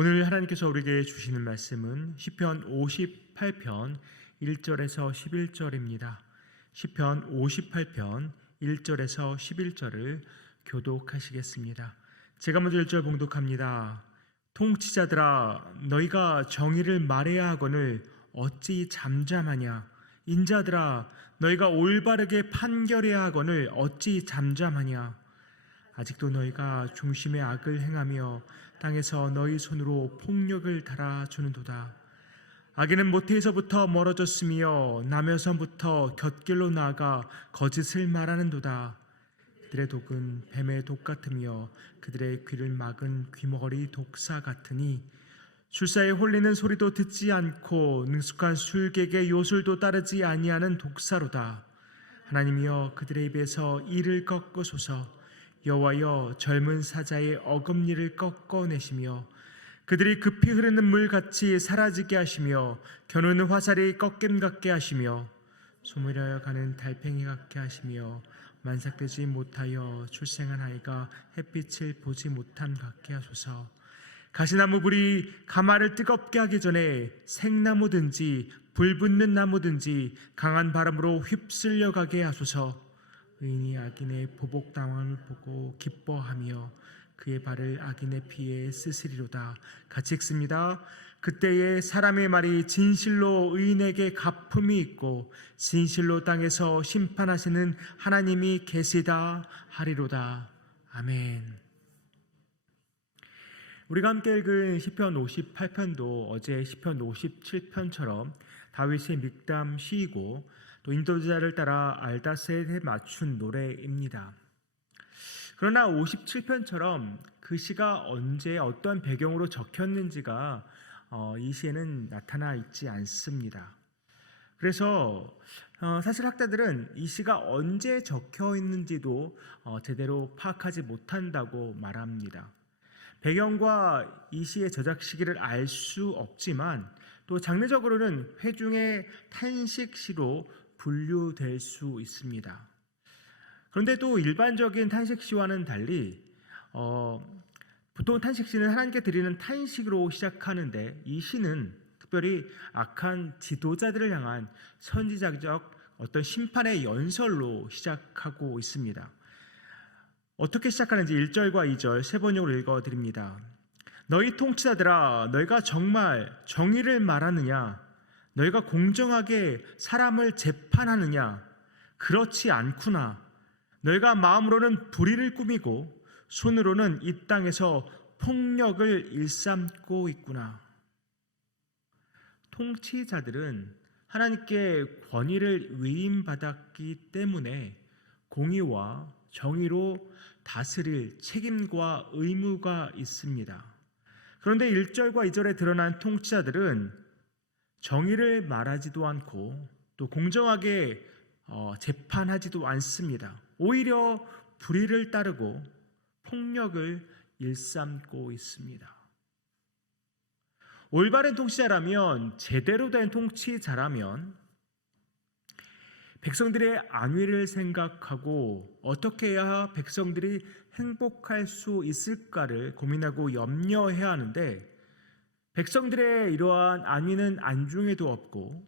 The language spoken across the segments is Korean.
오늘 하나님께서 우리에게 주시는 말씀은 시편 58편 1절에서 11절입니다. 시편 58편 1절에서 11절을 교독하시겠습니다. 제가 먼저 1절 봉독합니다. 통치자들아 너희가 정의를 말해야 하거늘 어찌 잠잠하냐. 인자들아 너희가 올바르게 판결해야 하거늘 어찌 잠잠하냐. 아직도 너희가 중심의 악을 행하며 땅에서 너희 손으로 폭력을 달아주는도다. 악인은 모태에서부터 멀어졌으며 남에서부터 곁길로 나아가 거짓을 말하는도다. 그들의 독은 뱀의 독 같으며 그들의 귀를 막은 귀머거리 독사 같으니 술사에 홀리는 소리도 듣지 않고 능숙한 술객의 요술도 따르지 아니하는 독사로다. 하나님이여 그들의 입에서 이를 꺾으소서. 여호와여 젊은 사자의 어금니를 꺾어내시며 그들이 급히 흐르는 물같이 사라지게 하시며 겨누는 화살이 꺾임 같게 하시며 소멸하여 가는 달팽이 같게 하시며 만삭되지 못하여 출생한 아이가 햇빛을 보지 못함 같게 하소서. 가시나무 불이 가마를 뜨겁게 하기 전에 생나무든지 불붙는 나무든지 강한 바람으로 휩쓸려 가게 하소서. 의인이 악인의 보복당함을 보고 기뻐하며 그의 발을 악인의 피에 쓰으리로다. 같이 읽습니다. 그때에 사람의 말이 진실로 의인에게 갚음이 있고 진실로 땅에서 심판하시는 하나님이 계시다 하리로다. 아멘. 우리가 함께 읽은 시편 58편도 어제 시편 57편처럼 다윗의 믹담 시이고 또 인도자를 따라 알다셋에 맞춘 노래입니다. 그러나 57편처럼 그 시가 언제 어떤 배경으로 적혔는지가 이 시에는 나타나 있지 않습니다. 그래서 사실 학자들은 이 시가 언제 적혀 있는지도 제대로 파악하지 못한다고 말합니다. 배경과 이 시의 저작 시기를 알 수 없지만 또 장르적으로는 회중의 탄식시로 분류될 수 있습니다. 그런데 또 일반적인 탄식시와는 달리 보통 탄식시는 하나님께 드리는 탄식으로 시작하는데 이 시는 특별히 악한 지도자들을 향한 선지자적 어떤 심판의 연설로 시작하고 있습니다. 어떻게 시작하는지 1절과 2절 세 번역으로 읽어드립니다. 너희 통치자들아 너희가 정말 정의를 말하느냐. 너희가 공정하게 사람을 재판하느냐. 그렇지 않구나. 너희가 마음으로는 불의를 꾸미고 손으로는 이 땅에서 폭력을 일삼고 있구나. 통치자들은 하나님께 권위를 위임받았기 때문에 공의와 정의로 다스릴 책임과 의무가 있습니다. 그런데 1절과 2절에 드러난 통치자들은 정의를 말하지도 않고 또 공정하게 재판하지도 않습니다. 오히려 불의를 따르고 폭력을 일삼고 있습니다. 올바른 통치자라면, 제대로 된 통치자라면 백성들의 안위를 생각하고 어떻게 해야 백성들이 행복할 수 있을까를 고민하고 염려해야 하는데 백성들의 이러한 안위는 안중에도 없고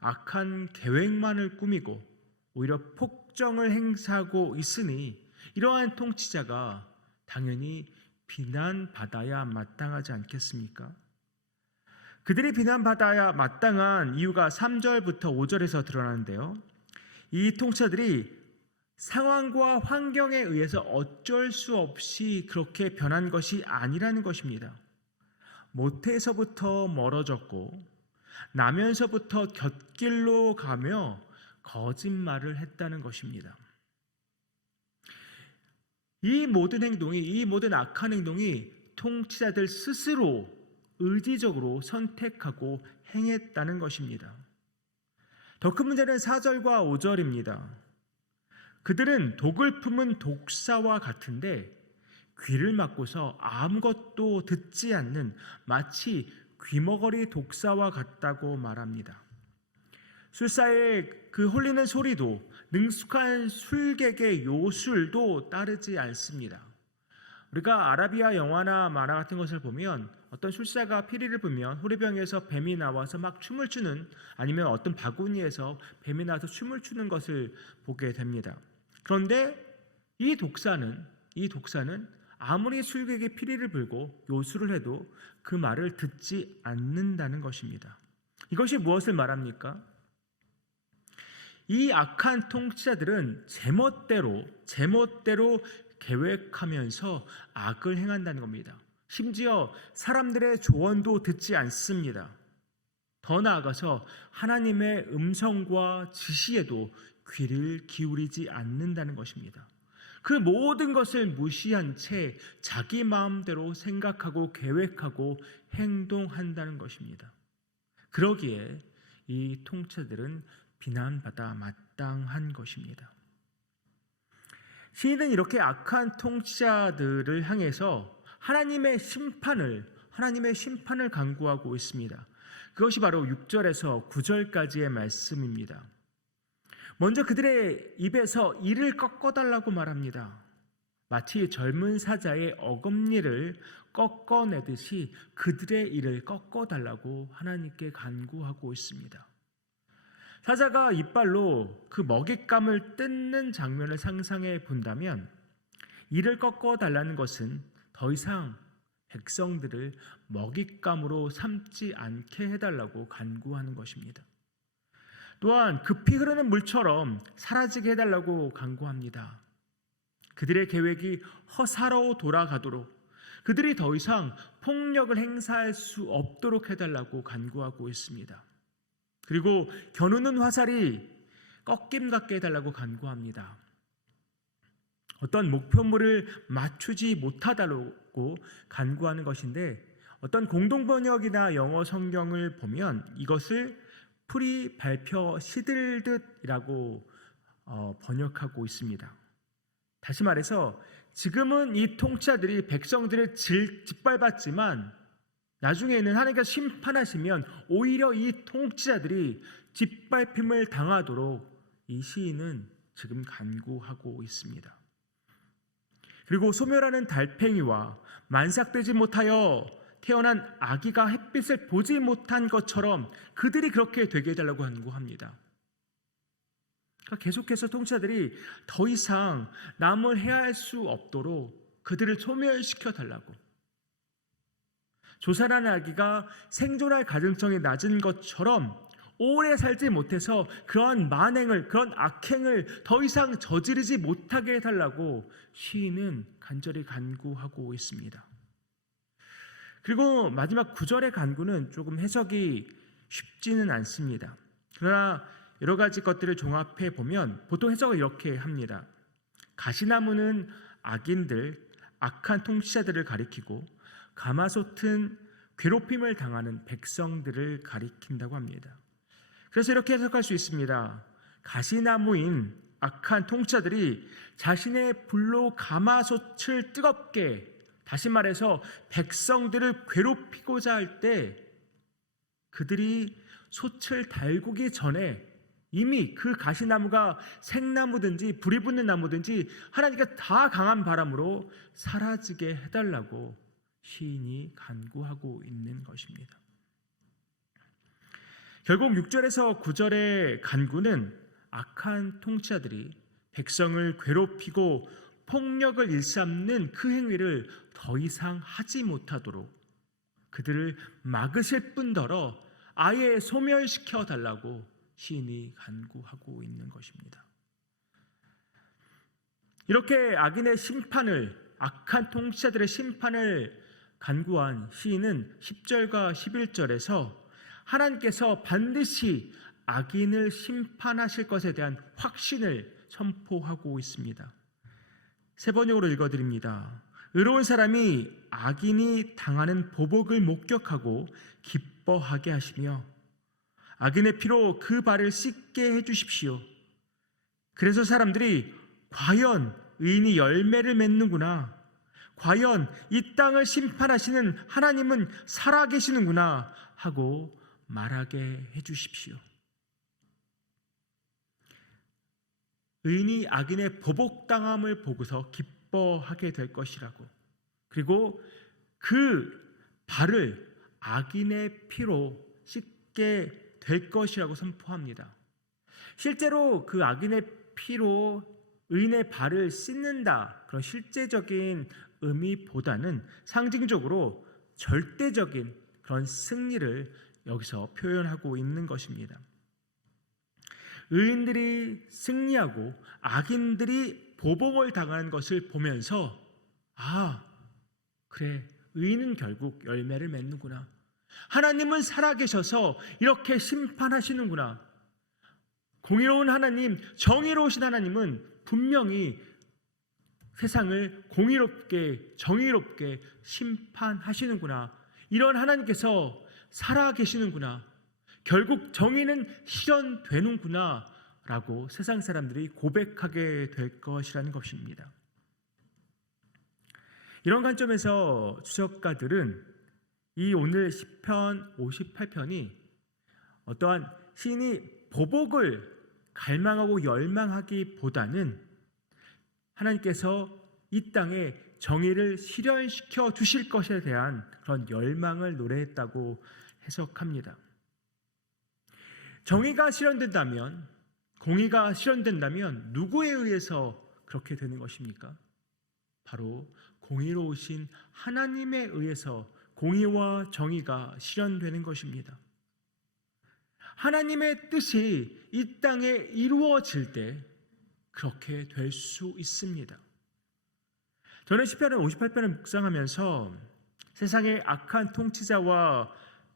악한 계획만을 꾸미고 오히려 폭정을 행사하고 있으니 이러한 통치자가 당연히 비난받아야 마땅하지 않겠습니까? 그들이 비난받아야 마땅한 이유가 3절부터 5절에서 드러나는데요. 이 통치자들이 상황과 환경에 의해서 어쩔 수 없이 그렇게 변한 것이 아니라는 것입니다. 모태에서부터 멀어졌고 나면서부터 곁길로 가며 거짓말을 했다는 것입니다. 이 모든 악한 행동이 통치자들 스스로 의지적으로 선택하고 행했다는 것입니다. 더 큰 문제는 4절과 5절입니다. 그들은 독을 품은 독사와 같은데 귀를 막고서 아무것도 듣지 않는 마치 귀머거리 독사와 같다고 말합니다. 술사의 그 홀리는 소리도 능숙한 술객의 요술도 따르지 않습니다. 우리가 아라비아 영화나 만화 같은 것을 보면 어떤 술사가 피리를 불면 호리병에서 뱀이 나와서 막 춤을 추는, 아니면 어떤 바구니에서 뱀이 나와서 춤을 추는 것을 보게 됩니다. 그런데 이 독사는 아무리 술객이 피리를 불고 요술을 해도 그 말을 듣지 않는다는 것입니다. 이것이 무엇을 말합니까? 이 악한 통치자들은 제멋대로 계획하면서 악을 행한다는 겁니다. 심지어 사람들의 조언도 듣지 않습니다. 더 나아가서 하나님의 음성과 지시에도 귀를 기울이지 않는다는 것입니다. 그 모든 것을 무시한 채 자기 마음대로 생각하고 계획하고 행동한다는 것입니다. 그러기에 이 통치자들은 비난받아 마땅한 것입니다. 시인은 이렇게 악한 통치자들을 향해서 하나님의 심판을 간구하고 있습니다. 그것이 바로 6절에서 9절까지의 말씀입니다. 먼저 그들의 입에서 이를 꺾어달라고 말합니다. 마치 젊은 사자의 어금니를 꺾어내듯이 그들의 이를 꺾어달라고 하나님께 간구하고 있습니다. 사자가 이빨로 그 먹잇감을 뜯는 장면을 상상해 본다면 이를 꺾어달라는 것은 더 이상 백성들을 먹잇감으로 삼지 않게 해달라고 간구하는 것입니다. 또한 급히 흐르는 물처럼 사라지게 해달라고 간구합니다. 그들의 계획이 허사로 돌아가도록, 그들이 더 이상 폭력을 행사할 수 없도록 해달라고 간구하고 있습니다. 그리고 겨누는 화살이 꺾임 같게 해달라고 간구합니다. 어떤 목표물을 맞추지 못하다고 간구하는 것인데, 어떤 공동번역이나 영어 성경을 보면 이것을 풀이 밟혀 시들듯이라고 번역하고 있습니다. 다시 말해서 지금은 이 통치자들이 백성들을 짓밟았지만 나중에는 하나님께서 심판하시면 오히려 이 통치자들이 짓밟힘을 당하도록 이 시인은 지금 간구하고 있습니다. 그리고 소멸하는 달팽이와 만삭되지 못하여 태어난 아기가 햇빛을 보지 못한 것처럼 그들이 그렇게 되게 해달라고 간구합니다. 그러니까 계속해서 통치자들이 더 이상 남을 해할 수 없도록 그들을 소멸시켜 달라고, 조산한 아기가 생존할 가능성이 낮은 것처럼 오래 살지 못해서 그런 만행을, 그런 악행을 더 이상 저지르지 못하게 해달라고 시인은 간절히 간구하고 있습니다. 그리고 마지막 9절의 간구는 조금 해석이 쉽지는 않습니다. 그러나 여러 가지 것들을 종합해 보면 보통 해석을 이렇게 합니다. 가시나무는 악인들, 악한 통치자들을 가리키고 가마솥은 괴롭힘을 당하는 백성들을 가리킨다고 합니다. 그래서 이렇게 해석할 수 있습니다. 가시나무인 악한 통치자들이 자신의 불로 가마솥을 뜨겁게, 다시 말해서 백성들을 괴롭히고자 할 때 그들이 솥을 달구기 전에 이미 그 가시나무가 생나무든지 불이 붙는 나무든지 하나님께 다 강한 바람으로 사라지게 해달라고 시인이 간구하고 있는 것입니다. 결국 6절에서 9절의 간구는 악한 통치자들이 백성을 괴롭히고 폭력을 일삼는 그 행위를 더 이상 하지 못하도록 그들을 막으실 뿐더러 아예 소멸시켜 달라고 시인이 간구하고 있는 것입니다. 이렇게 악한 통치자들의 심판을 간구한 시인은 10절과 11절에서 하나님께서 반드시 악인을 심판하실 것에 대한 확신을 선포하고 있습니다. 세 번역으로 읽어드립니다. 의로운 사람이 악인이 당하는 보복을 목격하고 기뻐하게 하시며 악인의 피로 그 발을 씻게 해주십시오. 그래서 사람들이 과연 의인이 열매를 맺는구나, 과연 이 땅을 심판하시는 하나님은 살아계시는구나 하고 말하게 해주십시오. 의인이 악인의 보복당함을 보고서 기뻐하게 될 것이라고, 그리고 그 발을 악인의 피로 씻게 될 것이라고 선포합니다. 실제로 그 악인의 피로 의인의 발을 씻는다, 그런 실제적인 의미보다는 상징적으로 절대적인 그런 승리를 여기서 표현하고 있는 것입니다. 의인들이 승리하고 악인들이 보복을 당하는 것을 보면서 그래, 의인은 결국 열매를 맺는구나. 하나님은 살아계셔서 이렇게 심판하시는구나. 공의로운 하나님, 정의로우신 하나님은 분명히 세상을 공의롭게, 정의롭게 심판하시는구나. 이런 하나님께서 살아계시는구나. 결국 정의는 실현되는구나 라고 세상 사람들이 고백하게 될 것이라는 것입니다. 이런 관점에서 주석가들은 이 오늘 시편 58편이 어떠한 시인이 보복을 갈망하고 열망하기보다는 하나님께서 이 땅에 정의를 실현시켜 주실 것에 대한 그런 열망을 노래했다고 해석합니다. 정의가 실현된다면, 공의가 실현된다면 누구에 의해서 그렇게 되는 것입니까? 바로 공의로우신 하나님에 의해서 공의와 정의가 실현되는 것입니다. 하나님의 뜻이 이 땅에 이루어질 때 그렇게 될 수 있습니다. 저는 시편 58편을 묵상하면서 세상의 악한 통치자와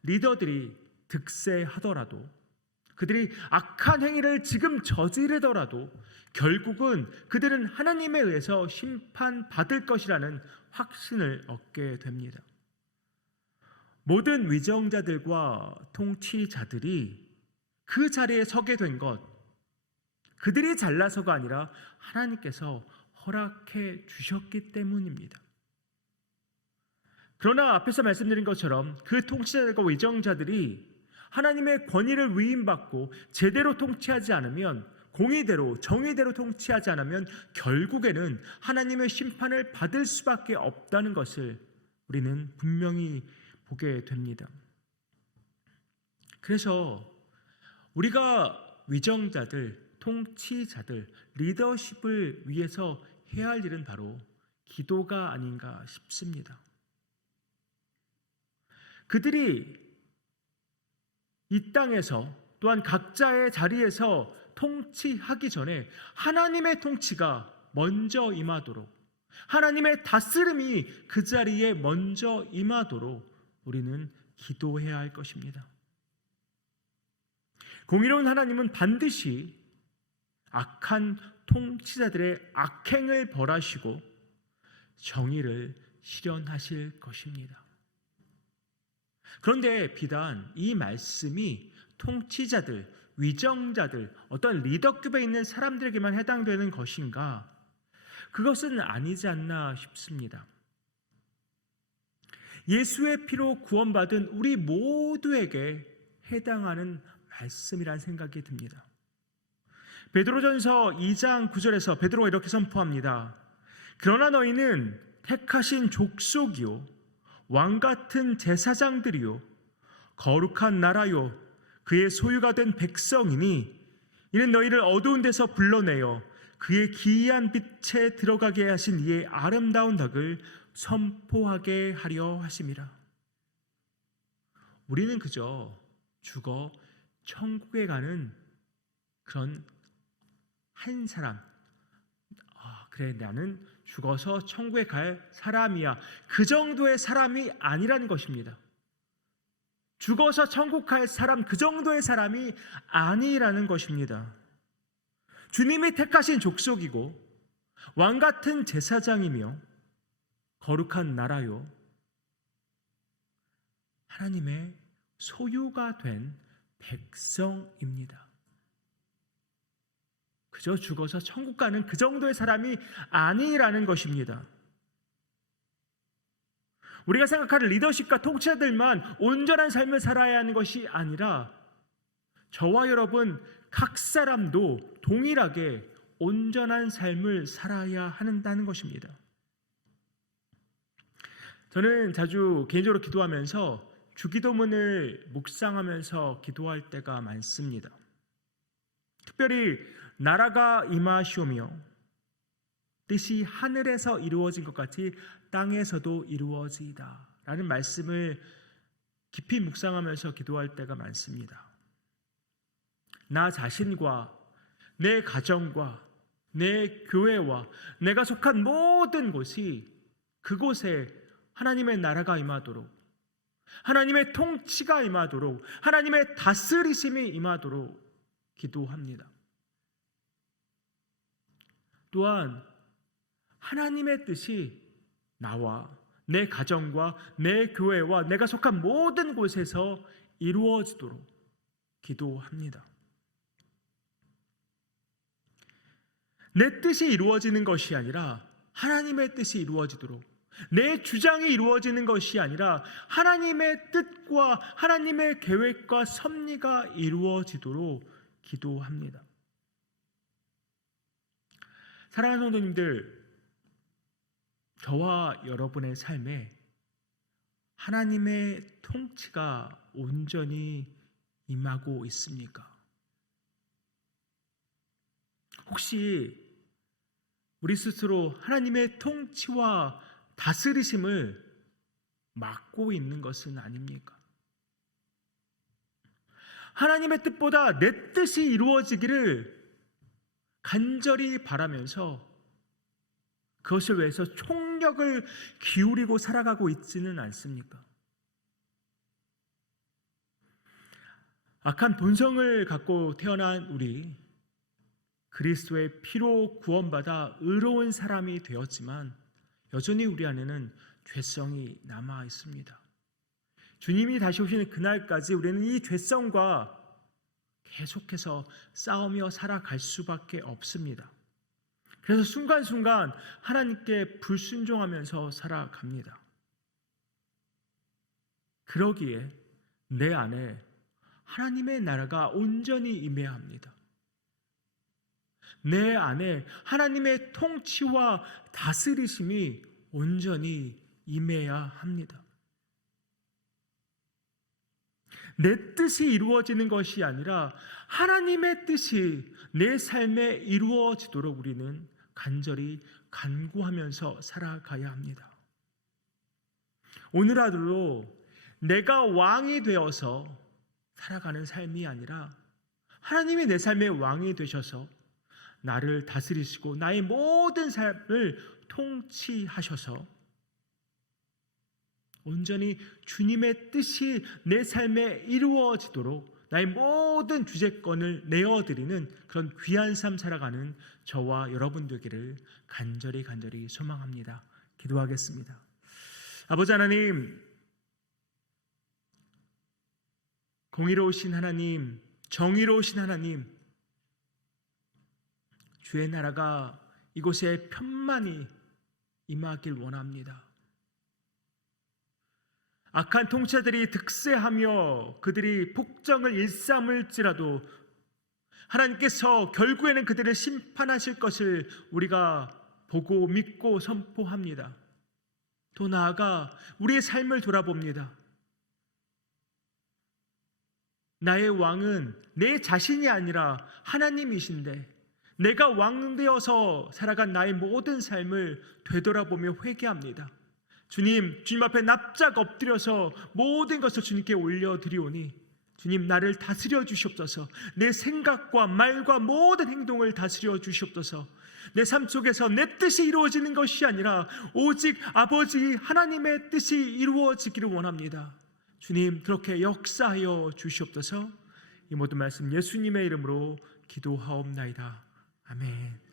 리더들이 득세하더라도, 그들이 악한 행위를 지금 저지르더라도 결국은 그들은 하나님에 의해서 심판받을 것이라는 확신을 얻게 됩니다. 모든 위정자들과 통치자들이 그 자리에 서게 된 것, 그들이 잘나서가 아니라 하나님께서 허락해 주셨기 때문입니다. 그러나 앞에서 말씀드린 것처럼 그 통치자들과 위정자들이 하나님의 권위를 위임받고 제대로 통치하지 않으면, 공의대로 정의대로 통치하지 않으면 결국에는 하나님의 심판을 받을 수밖에 없다는 것을 우리는 분명히 보게 됩니다. 그래서 우리가 위정자들, 통치자들, 리더십을 위해서 해야 할 일은 바로 기도가 아닌가 싶습니다. 그들이 이 땅에서 또한 각자의 자리에서 통치하기 전에 하나님의 통치가 먼저 임하도록, 하나님의 다스림이 그 자리에 먼저 임하도록 우리는 기도해야 할 것입니다. 공의로운 하나님은 반드시 악한 통치자들의 악행을 벌하시고 정의를 실현하실 것입니다. 그런데 비단 이 말씀이 통치자들, 위정자들, 어떤 리더급에 있는 사람들에게만 해당되는 것인가? 그것은 아니지 않나 싶습니다. 예수의 피로 구원받은 우리 모두에게 해당하는 말씀이라는 생각이 듭니다. 베드로전서 2장 9절에서 베드로가 이렇게 선포합니다. 그러나 너희는 택하신 족속이요 왕같은 제사장들이요 거룩한 나라요 그의 소유가 된 백성이니 이는 너희를 어두운 데서 불러내어 그의 기이한 빛에 들어가게 하신 이의 아름다운 덕을 선포하게 하려 하심이라. 우리는 그저 죽어 천국에 가는 그런 한 사람, 그래 나는 죽어서 천국에 갈 사람이야, 그 정도의 사람이 아니라는 것입니다. 죽어서 천국 갈 사람, 그 정도의 사람이 아니라는 것입니다. 주님이 택하신 족속이고 왕같은 제사장이며 거룩한 나라요 하나님의 소유가 된 백성입니다. 그저 죽어서 천국 가는 그 정도의 사람이 아니라는 것입니다. 우리가 생각하는 리더십과 통치자들만 온전한 삶을 살아야 하는 것이 아니라 저와 여러분 각 사람도 동일하게 온전한 삶을 살아야 한다는 것입니다. 저는 자주 개인적으로 기도하면서 주기도문을 묵상하면서 기도할 때가 많습니다. 특별히 나라가 임하시오며 뜻이 하늘에서 이루어진 것 같이 땅에서도 이루어지이다 라는 말씀을 깊이 묵상하면서 기도할 때가 많습니다. 나 자신과 내 가정과 내 교회와 내가 속한 모든 곳이 그곳에 하나님의 나라가 임하도록, 하나님의 통치가 임하도록, 하나님의 다스리심이 임하도록 기도합니다. 또한 하나님의 뜻이 나와 내 가정과 내 교회와 내가 속한 모든 곳에서 이루어지도록 기도합니다. 내 뜻이 이루어지는 것이 아니라 하나님의 뜻이 이루어지도록, 내 주장이 이루어지는 것이 아니라 하나님의 뜻과 하나님의 계획과 섭리가 이루어지도록 기도합니다. 사랑하는 성도님들, 저와 여러분의 삶에 하나님의 통치가 온전히 임하고 있습니까? 혹시 우리 스스로 하나님의 통치와 다스리심을 막고 있는 것은 아닙니까? 하나님의 뜻보다 내 뜻이 이루어지기를 간절히 바라면서 그것을 위해서 총력을 기울이고 살아가고 있지는 않습니까? 악한 본성을 갖고 태어난 우리, 그리스도의 피로 구원받아 의로운 사람이 되었지만 여전히 우리 안에는 죄성이 남아 있습니다. 주님이 다시 오시는 그날까지 우리는 이 죄성과 계속해서 싸우며 살아갈 수밖에 없습니다. 그래서 순간순간 하나님께 불순종하면서 살아갑니다. 그러기에 내 안에 하나님의 나라가 온전히 임해야 합니다. 내 안에 하나님의 통치와 다스리심이 온전히 임해야 합니다. 내 뜻이 이루어지는 것이 아니라 하나님의 뜻이 내 삶에 이루어지도록 우리는 간절히 간구하면서 살아가야 합니다. 오늘 하루도 내가 왕이 되어서 살아가는 삶이 아니라 하나님이 내 삶의 왕이 되셔서 나를 다스리시고 나의 모든 삶을 통치하셔서 온전히 주님의 뜻이 내 삶에 이루어지도록 나의 모든 주재권을 내어드리는 그런 귀한 삶 살아가는 저와 여러분 되기를 간절히 소망합니다. 기도하겠습니다. 아버지 하나님, 공의로우신 하나님, 정의로우신 하나님, 주의 나라가 이곳에 편만히 임하길 원합니다. 악한 통치자들이 득세하며 그들이 폭정을 일삼을지라도 하나님께서 결국에는 그들을 심판하실 것을 우리가 보고 믿고 선포합니다. 또 나아가 우리의 삶을 돌아봅니다. 나의 왕은 내 자신이 아니라 하나님이신데 내가 왕 되어서 살아간 나의 모든 삶을 되돌아보며 회개합니다. 주님 앞에 납작 엎드려서 모든 것을 주님께 올려드리오니 주님, 나를 다스려 주시옵소서. 내 생각과 말과 모든 행동을 다스려 주시옵소서. 내 삶 속에서 내 뜻이 이루어지는 것이 아니라 오직 아버지 하나님의 뜻이 이루어지기를 원합니다. 주님, 그렇게 역사하여 주시옵소서. 이 모든 말씀 예수님의 이름으로 기도하옵나이다. 아멘.